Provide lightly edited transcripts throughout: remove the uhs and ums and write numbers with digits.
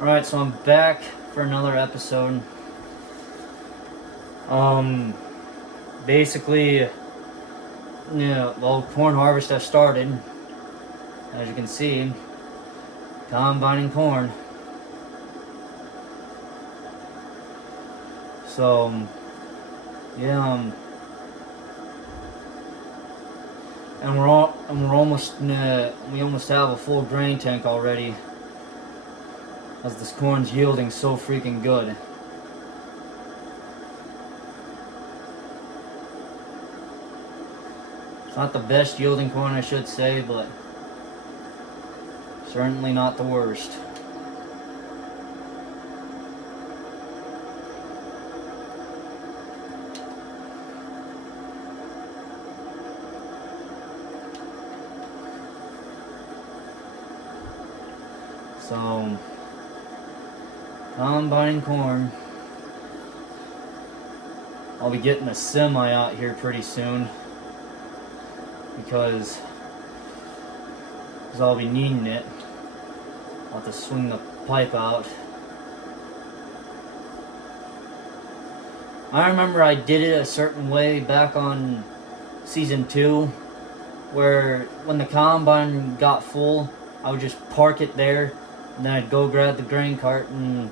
Alright, so I'm back for another episode. Basically, yeah, well, corn harvest has started. As you can see, combining corn. So, yeah, and we're almost we almost have a full grain tank already, as this corn's yielding so freaking good. It's not the best yielding corn, I should say, but certainly not the worst. So, combining corn. I'll be getting a semi out here pretty soon because I'll be needing it. I'll have to swing the pipe out. I remember I did it a certain way back on season 2, where when the combine got full, I would just park it there, and then I'd go grab the grain cart, and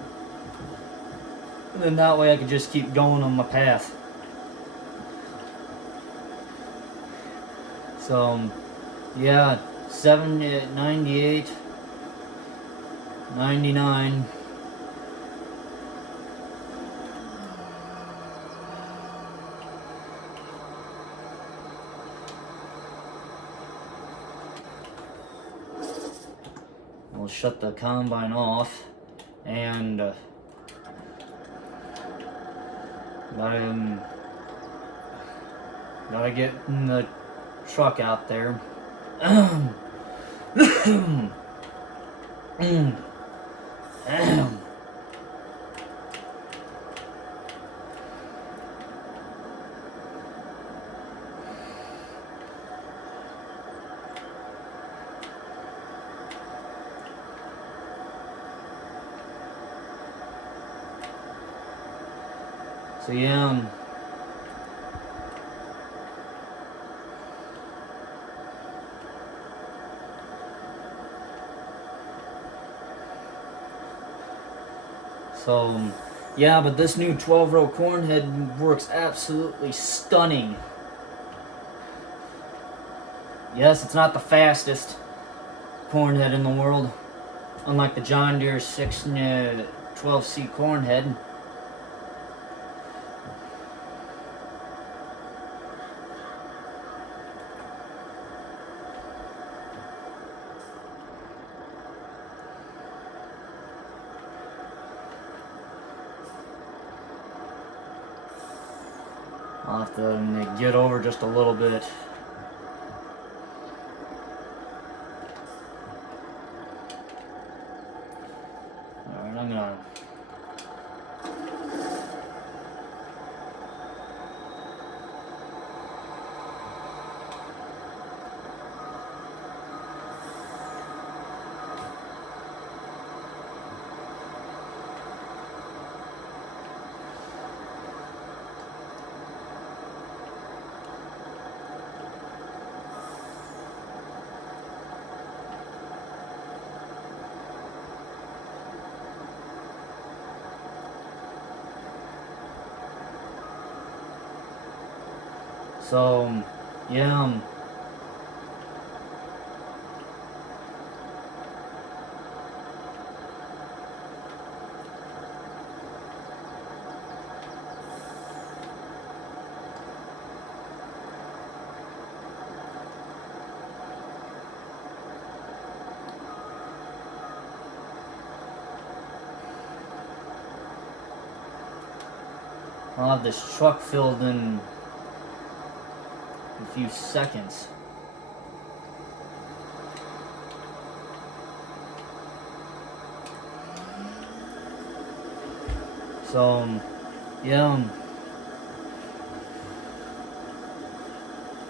then that way I could just keep going on my path. So, yeah, 98, 99. We'll shut the combine off, and gotta get in the truck out there. So yeah, but this new 12-row corn head works absolutely stunning. Yes, it's not the fastest corn head in the world, unlike the John Deere 12C corn head. I'll have to get over just a little bit. Alright, I'm gonna... So, yeah, I'll have this truck filled in a few seconds. So, yeah.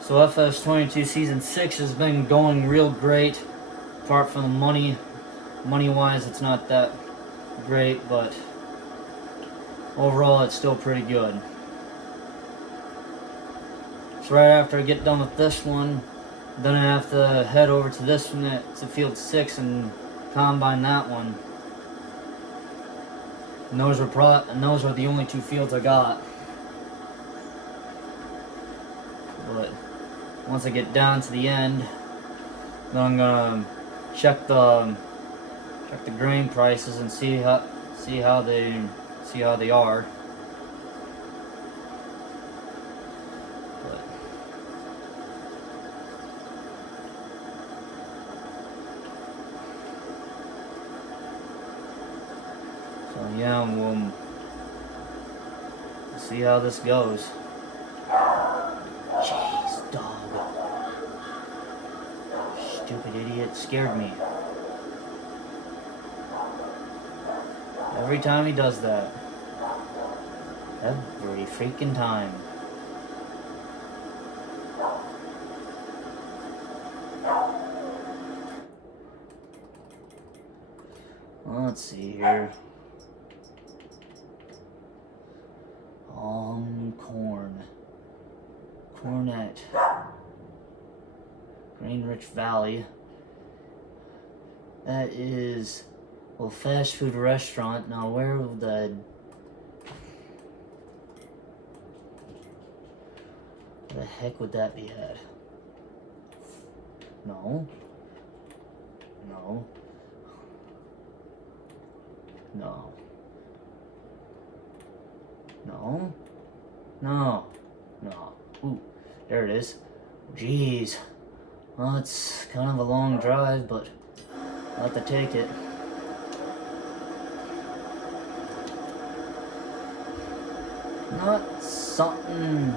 So FS22 Season 6 has been going real great, apart from the money. Money-wise, it's not that great, but overall it's still pretty good. So right after I get done with this one, then I have to head over to this one, to field 6, and combine that one. And those are the only 2 fields I got. But once I get down to the end, then I'm gonna check the grain prices and see how they are. But so yeah, we'll see how this goes. Jeez, dog. Stupid idiot, scared me. Every time he does that. Every freaking time. Well, let's see here. Cornet. Green-Rich Valley. That is, well, fast food restaurant. Now, where would the heck would that be at? No. No. No. No. No. No. Ooh, there it is. Jeez. Well, it's kind of a long drive, but I'll have to take it. Not something...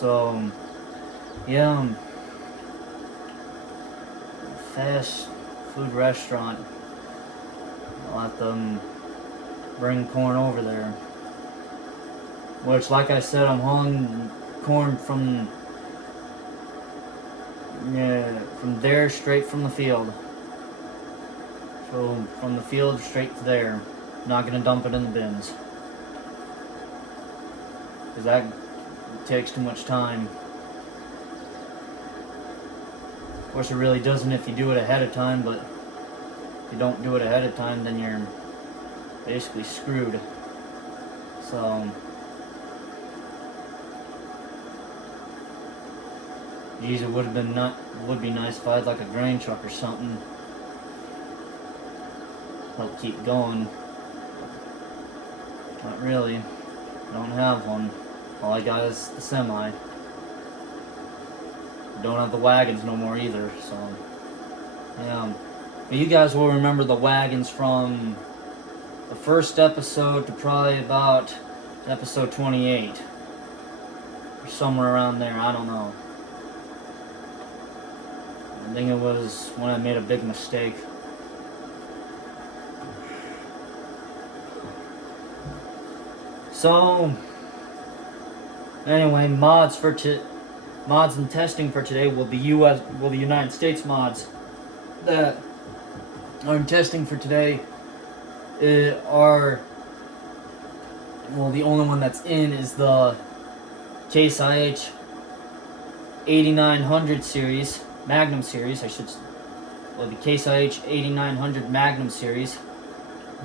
So, yeah, fast food restaurant. I'll have to bring corn over there. Which, like I said, I'm hauling corn from there straight from the field. So from the field straight to there. Not gonna dump it in the bins, because that takes too much time. Of course, it really doesn't if you do it ahead of time, but if you don't do it ahead of time, then you're basically screwed. So, geez, it would be nice if I had like a grain truck or something. Help keep going. Not really. I don't have one. All I got is the semi. Don't have the wagons no more either, so yeah. But you guys will remember the wagons from the first episode to probably about episode 28. Or somewhere around there, I don't know. I think it was when I made a big mistake. So, anyway, mods and testing for today will be United States mods that are in testing for today. Are, well, the only one that's in is the Case IH 8900 series, Magnum series, the Case IH 8900 Magnum series.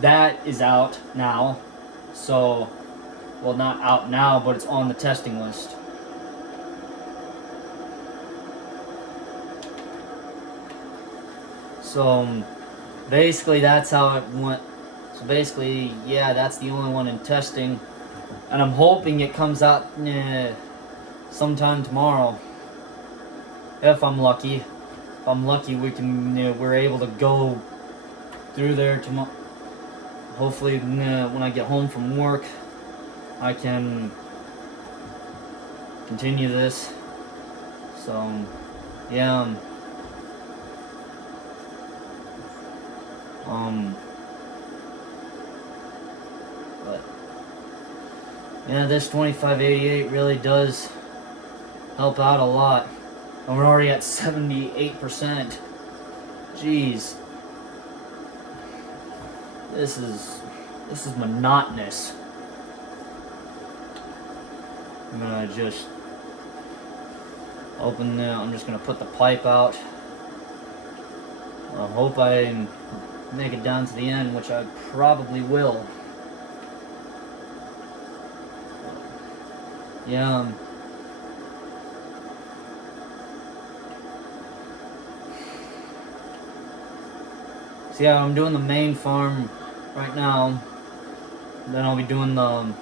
That is out now, so, well, not out now, but it's on the testing list. So, basically that's how it went. So basically, yeah, that's the only one in testing. And I'm hoping it comes out sometime tomorrow. If I'm lucky. If I'm lucky, we're able to go through there tomorrow. Hopefully, when I get home from work, I can continue this. So, yeah. But yeah, this 2588 really does help out a lot. And we're already at 78%. Jeez. This is monotonous. I'm gonna just open the, I'm just gonna put the pipe out. I hope I make it down to the end, which I probably will. Yeah. So yeah, I'm doing the main farm right now. Then I'll be doing the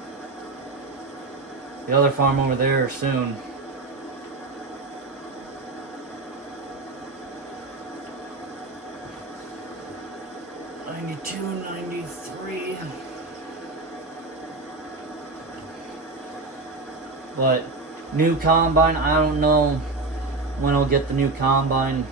other farm over there soon. '92, '93. But new combine, I don't know when I'll get the new combine.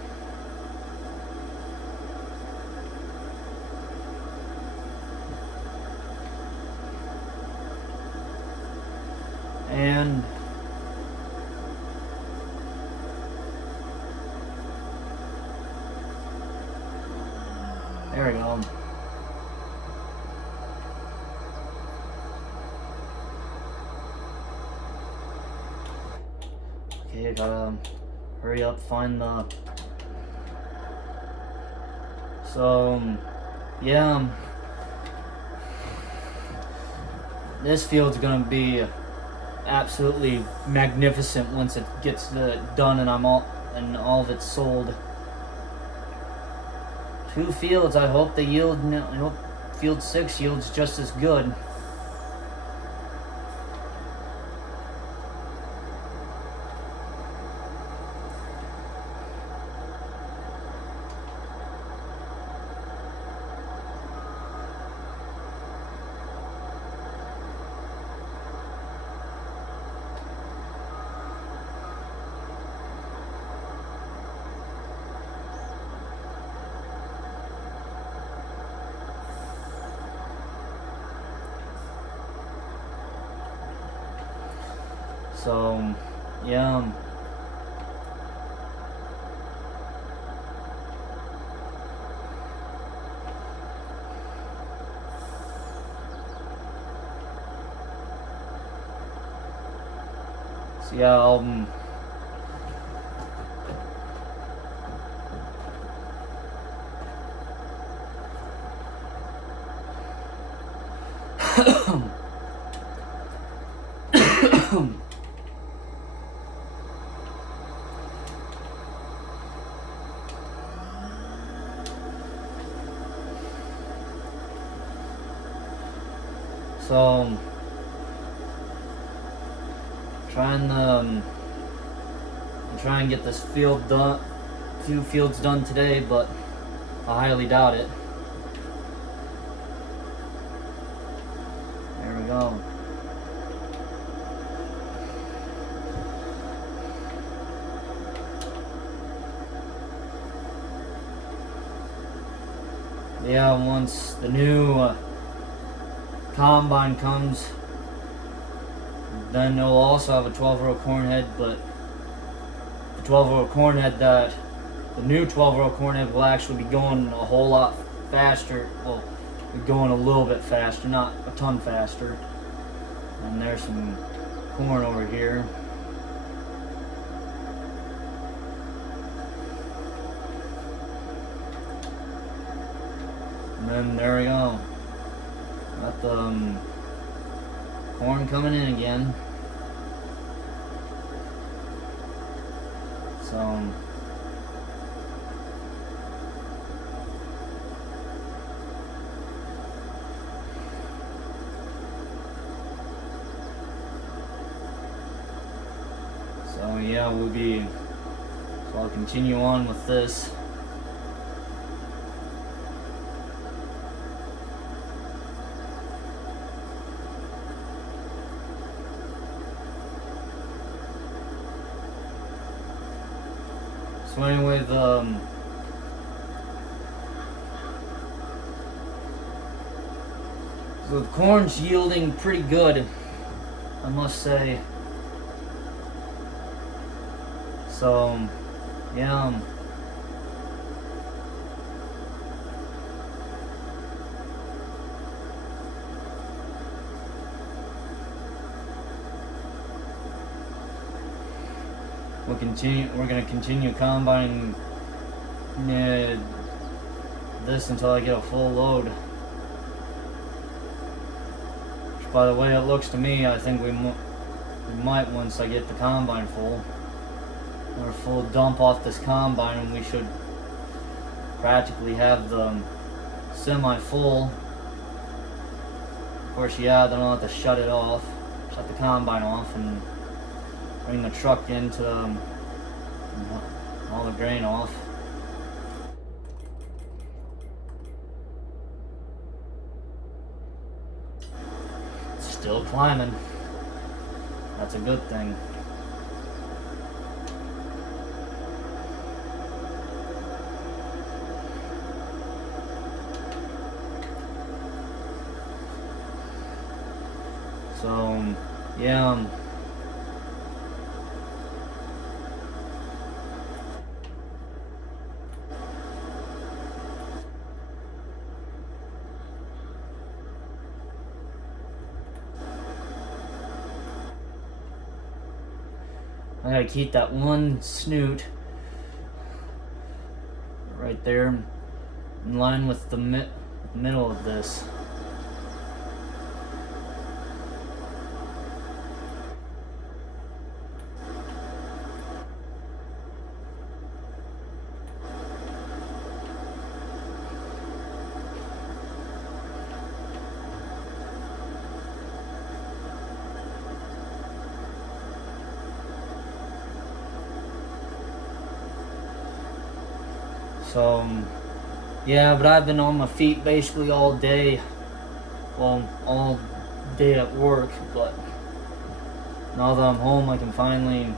And there we go. Okay, gotta hurry up, find the... So, yeah. This field's gonna be absolutely magnificent once it gets done and all of it's sold. 2 fields, I hope they yield, I hope field 6 yields just as good. So, yeah. So, yeah, So, try and get this field done, few fields done today, but I highly doubt it. There we go. Yeah, once the new combine comes, then it'll also have a 12-row corn head, but the 12-row corn head the new 12-row corn head will actually be going a whole lot faster. Well, be going a little bit faster, not a ton faster. And there's some corn over here. And then there we go. Got the corn coming in again. So yeah, so I'll continue on with this. So anyway, the corn's yielding pretty good, I must say. So, yeah. We're gonna continue combining this until I get a full load. Which, by the way, it looks to me, I think we might, once I get the combine full, or a full dump off this combine, and we should practically have the semi full. Of course, yeah, then I'll have to shut the combine off, and bring the truck into all the grain off. Still climbing. That's a good thing. So, yeah. I gotta keep that one snoot right there in line with the middle of this. So, yeah, but I've been on my feet basically all day. Well, all day at work, but now that I'm home, I can finally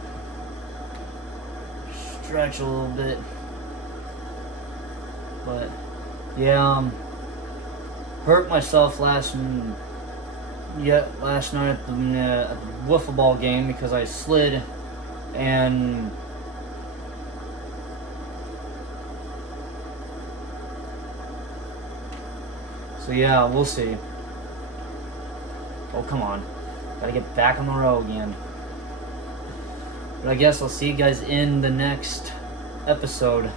stretch a little bit. But, yeah, hurt myself last night at the wiffle ball game because I slid and so yeah, we'll see. Oh, come on. Gotta get back on the road again. But I guess I'll see you guys in the next episode.